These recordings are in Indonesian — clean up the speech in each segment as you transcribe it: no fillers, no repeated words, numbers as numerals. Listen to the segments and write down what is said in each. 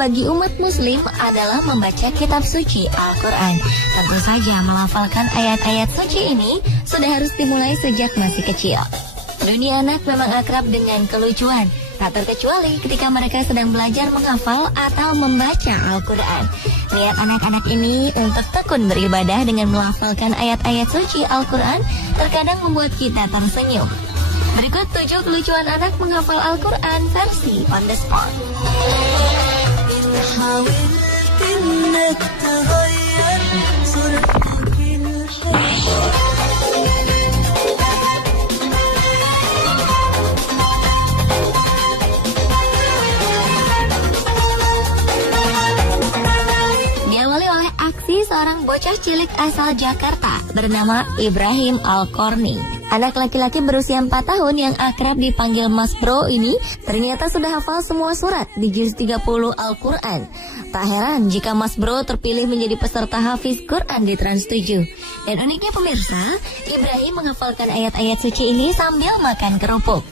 bagi umat muslim adalah membaca kitab suci Al-Quran. Tentu saja melafalkan ayat-ayat suci ini sudah harus dimulai sejak masih kecil. Dunia anak memang akrab dengan kelucuan, tak terkecuali ketika mereka sedang belajar menghafal atau membaca Al-Quran. Niat anak-anak ini untuk tekun beribadah dengan melafalkan ayat-ayat suci Al-Quran terkadang membuat kita tersenyum. Berikut 7 kelucuan anak menghafal Al-Quran versi on the spot. Diawali oleh aksi seorang bocah cilik asal Jakarta bernama Ibrahim Al-Korning. Anak laki-laki berusia 4 tahun yang akrab dipanggil Mas Bro ini ternyata sudah hafal semua surat di juz 30 Al-Quran. Tak heran jika Mas Bro terpilih menjadi peserta hafiz Quran di Trans 7. Dan uniknya pemirsa, Ibrahim menghafalkan ayat-ayat suci ini sambil makan kerupuk.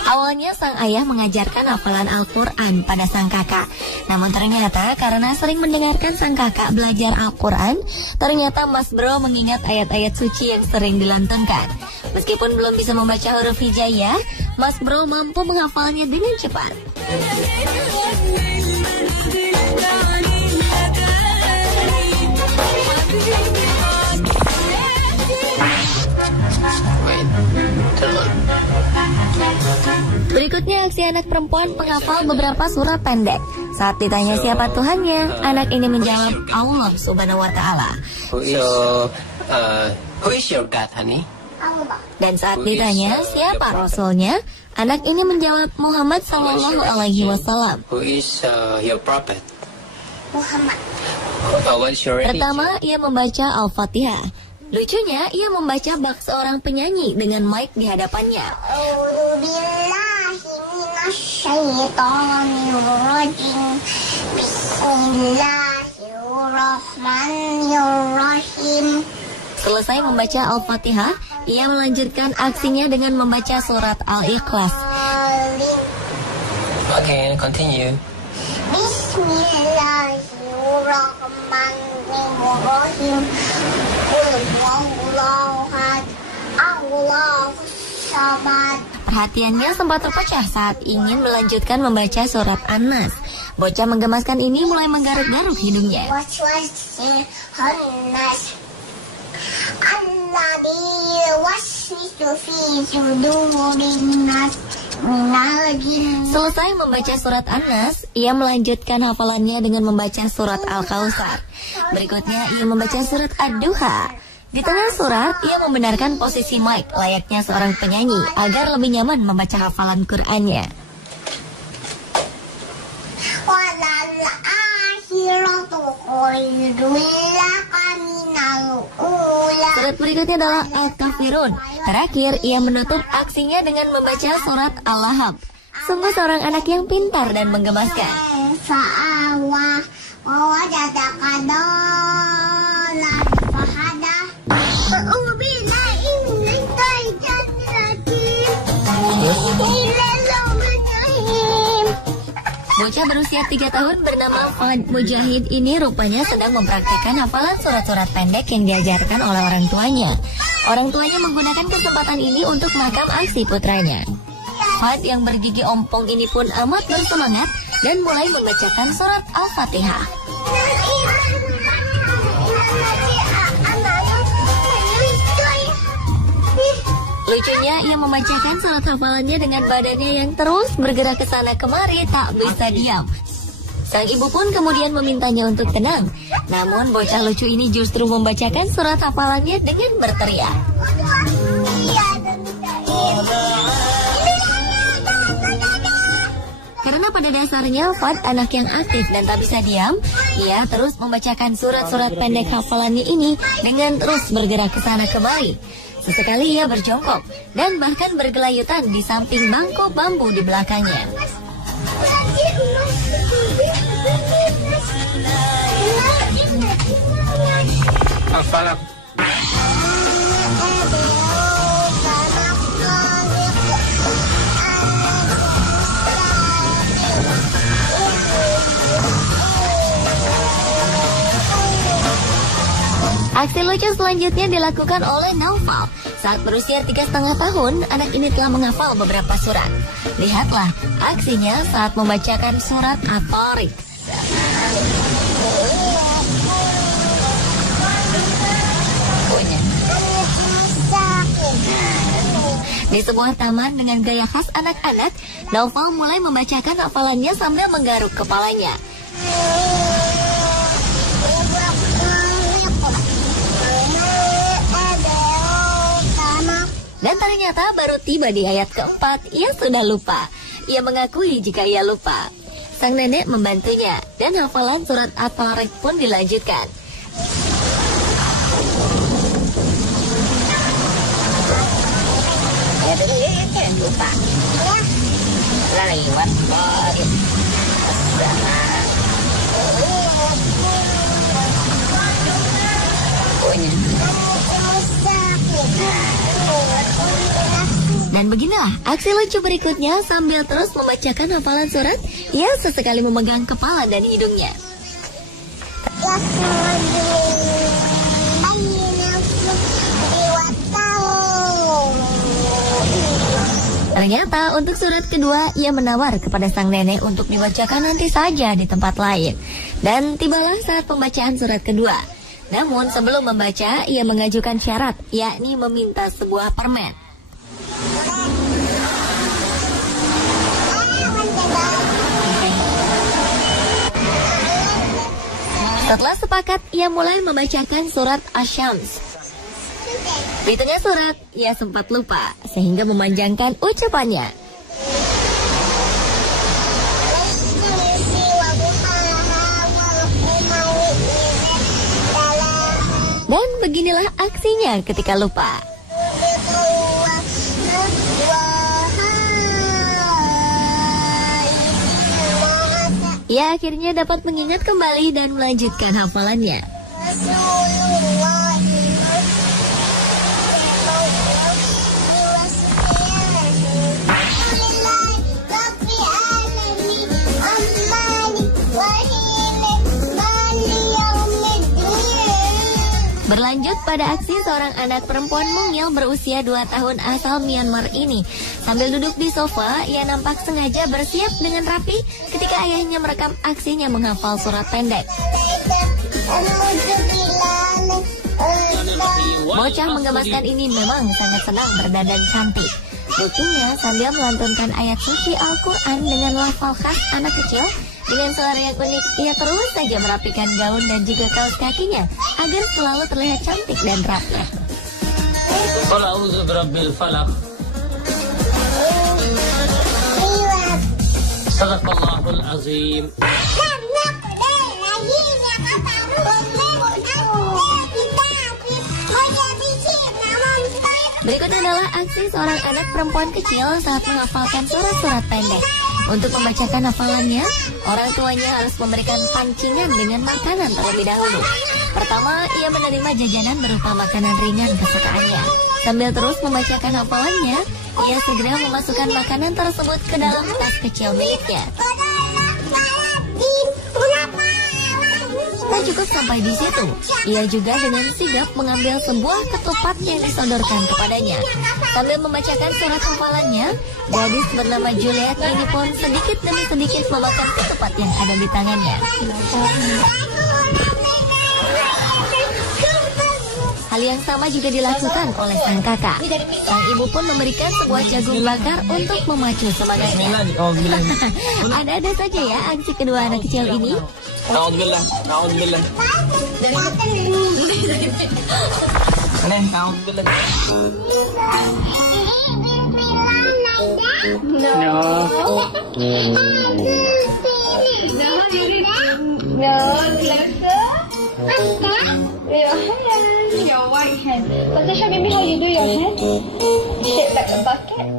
Awalnya sang ayah mengajarkan hafalan Al-Quran pada sang kakak. Namun ternyata karena sering mendengarkan sang kakak belajar Al-Quran, ternyata Mas Bro mengingat ayat-ayat suci yang sering dilantunkan. Meskipun belum bisa membaca huruf hijaiyah, Mas Bro mampu menghafalnya dengan cepat. Berikutnya aksi anak perempuan penghafal beberapa surah pendek. Saat ditanya siapa Tuhannya, anak ini menjawab Allah Subhanahu wa Ta'ala. Who is your God, honey? Dan saat ditanya siapa Rasulnya, anak ini menjawab Muhammad Sallallahu Alaihi Wasallam. Who is your prophet? Muhammad. What's your religion? Pertama, ia membaca Al-Fatihah. Lucunya, ia membaca bak seorang penyanyi dengan mic di hadapannya. Bismillahirrahmanirrahim. Selesai membaca Al-Fatihah, ia melanjutkan aksinya dengan membaca surat Al-Ikhlas. Okay, continue. Bismillahirrahmanirrahim. Perhatiannya sempat terpecah saat ingin melanjutkan membaca surat An-Nas. Bocah menggemaskan ini mulai menggaruk-garuk hidungnya. Selesai membaca surat An-Nas, ia melanjutkan hafalannya dengan membaca surat Al-Kautsar. Berikutnya ia membaca surat Ad-Duha. Di tengah surat, ia membenarkan posisi mic layaknya seorang penyanyi agar lebih nyaman membaca hafalan Qur'annya. Surat berikutnya adalah Al-Kafirun. Terakhir, ia menutup aksinya dengan membaca surat Al-Lahab. Sungguh seorang anak yang pintar dan menggemaskan. Bocah berusia 3 tahun bernama Fad Mujahid ini rupanya sedang mempraktikkan hafalan surat-surat pendek yang diajarkan oleh orang tuanya. Orang tuanya menggunakan kesempatan ini untuk merekam aksi putranya. Fad yang bergigi ompong ini pun amat bersemangat dan mulai membacakan surat Al-Fatihah. Lucunya, ia membacakan surat hafalannya dengan badannya yang terus bergerak ke sana kemari tak bisa diam. Sang ibu pun kemudian memintanya untuk tenang. Namun bocah lucu ini justru membacakan surat hafalannya dengan berteriak. Karena pada dasarnya Fad anak yang aktif dan tak bisa diam, ia terus membacakan surat-surat pendek hafalannya ini dengan terus bergerak ke sana kemari. Sesekali ia berjongkok dan bahkan bergelayutan di samping bangku bambu di belakangnya. Al-Falaq. Aksi lucu selanjutnya dilakukan oleh Naufal. Saat berusia 3,5 tahun, anak ini telah menghafal beberapa surat. Lihatlah aksinya saat membacakan surat At-Tariq. Di sebuah taman dengan gaya khas anak-anak, Naufal mulai membacakan hafalannya sambil menggaruk kepalanya. Dan ternyata baru tiba di ayat keempat, ia sudah lupa. Ia mengakui jika ia lupa. Sang nenek membantunya, dan hafalan surat At-Tariq pun dilanjutkan. Lupa. Lewat Dan beginilah aksi lucu berikutnya. Sambil terus membacakan hafalan surat, ia sesekali memegang kepala dan hidungnya. Ternyata untuk surat kedua, ia menawar kepada sang nenek untuk dibacakan nanti saja di tempat lain. Dan tibalah saat pembacaan surat kedua. Namun sebelum membaca, ia mengajukan syarat, yakni meminta sebuah permen. Setelah sepakat, ia mulai membacakan surat Asy-Syams. Di tengah surat, ia sempat lupa sehingga memanjangkan ucapannya. Dan beginilah aksinya ketika lupa. Ia akhirnya dapat mengingat kembali dan melanjutkan hafalannya. Berlanjut pada aksi seorang anak perempuan mungil berusia 2 tahun asal Myanmar ini. Sambil duduk di sofa, ia nampak sengaja bersiap dengan rapi ketika ayahnya merekam aksinya menghafal surat pendek. Bocah menggemaskan ini memang sangat senang berdandan cantik. Lucunya, sambil melantunkan ayat suci Al-Quran dengan lafal khas anak kecil, dengan suara yang unik, ia terus saja merapikan gaun dan juga kaos kakinya agar selalu terlihat cantik dan rapi. Qul a'udzu birabbil falaq. Sadaqallahul azim. Berikut adalah aksi seorang anak perempuan kecil saat menghafalkan surat-surat pendek. Untuk membacakan hafalannya, orang tuanya harus memberikan pancingan dengan makanan terlebih dahulu. Pertama, ia menerima jajanan berupa makanan ringan kesukaannya. Sambil terus membacakan hafalannya, ia segera memasukkan makanan tersebut ke dalam tas kecil miliknya. Tak cukup sampai di situ, ia juga dengan sigap mengambil sebuah ketupat yang disodorkan kepadanya. Sambil membacakan surat hafalannya, gadis bernama Juliet ini pun sedikit demi sedikit memakan ketupat yang ada di tangannya. Hal yang sama juga dilakukan oleh sang kakak. Sang ibu pun memberikan sebuah jagung bakar untuk memacu semangatnya. Ada-ada saja ya aksi kedua anak kecil ini. Na'udzubillah. Na'udzubillah. Na'udzubillah.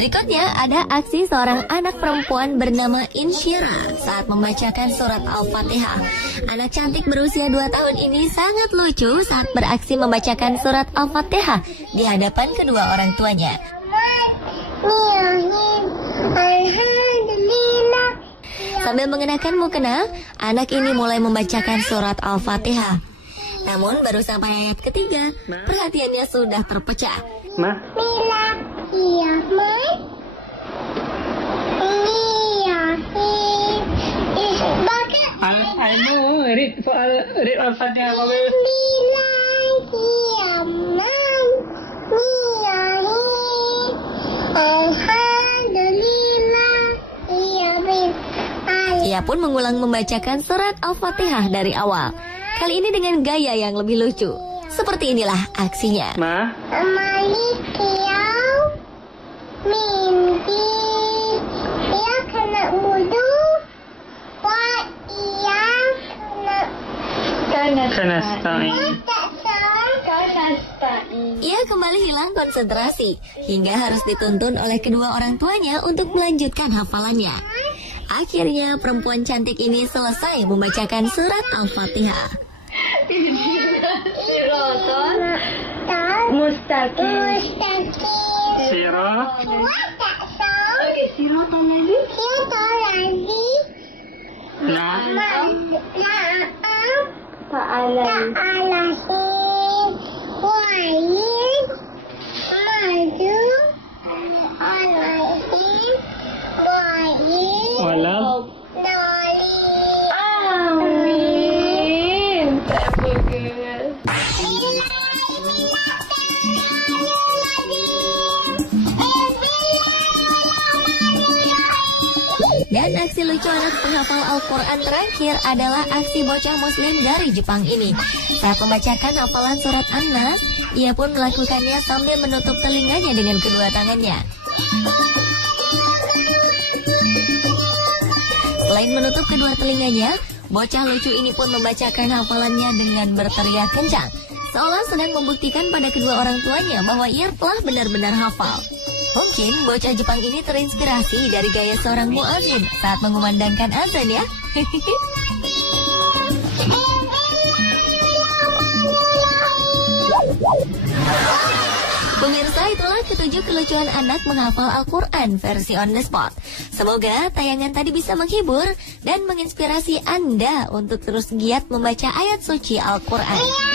Berikutnya ada aksi seorang anak perempuan bernama Insyira saat membacakan surat Al-Fatihah. Anak cantik berusia 2 tahun ini sangat lucu saat beraksi membacakan surat Al-Fatihah di hadapan kedua orang tuanya. Sambil mengenakan mukena, anak ini mulai membacakan surat Al-Fatihah. Namun baru sampai ayat ketiga, perhatiannya sudah terpecah. Mila, iya, I know, read Al-Fatihah. Ia pun mengulang membacakan surat Al-Fatihah dari awal. Kali ini dengan gaya yang lebih lucu. Seperti inilah aksinya. Ma? Ia kembali hilang konsentrasi hingga harus dituntun oleh kedua orang tuanya untuk melanjutkan hafalannya. Akhirnya perempuan cantik ini selesai membacakan surat Al-Fatihah. Dan aksi lucu anak penghafal Al-Quran terakhir adalah aksi bocah muslim dari Jepang ini. Saat membacakan hafalan surat An-Nas, ia pun melakukannya sambil menutup telinganya dengan kedua tangannya. Selain menutup kedua telinganya, bocah lucu ini pun membacakan hafalannya dengan berteriak kencang, seolah sedang membuktikan pada kedua orang tuanya bahwa ia telah benar-benar hafal. Mungkin bocah Jepang ini terinspirasi dari gaya seorang muadzin saat mengumandangkan azan ya. Pemirsa, itulah ketujuh kelucuan anak menghafal Al-Quran versi on the spot. Semoga tayangan tadi bisa menghibur dan menginspirasi Anda untuk terus giat membaca ayat suci Al-Quran.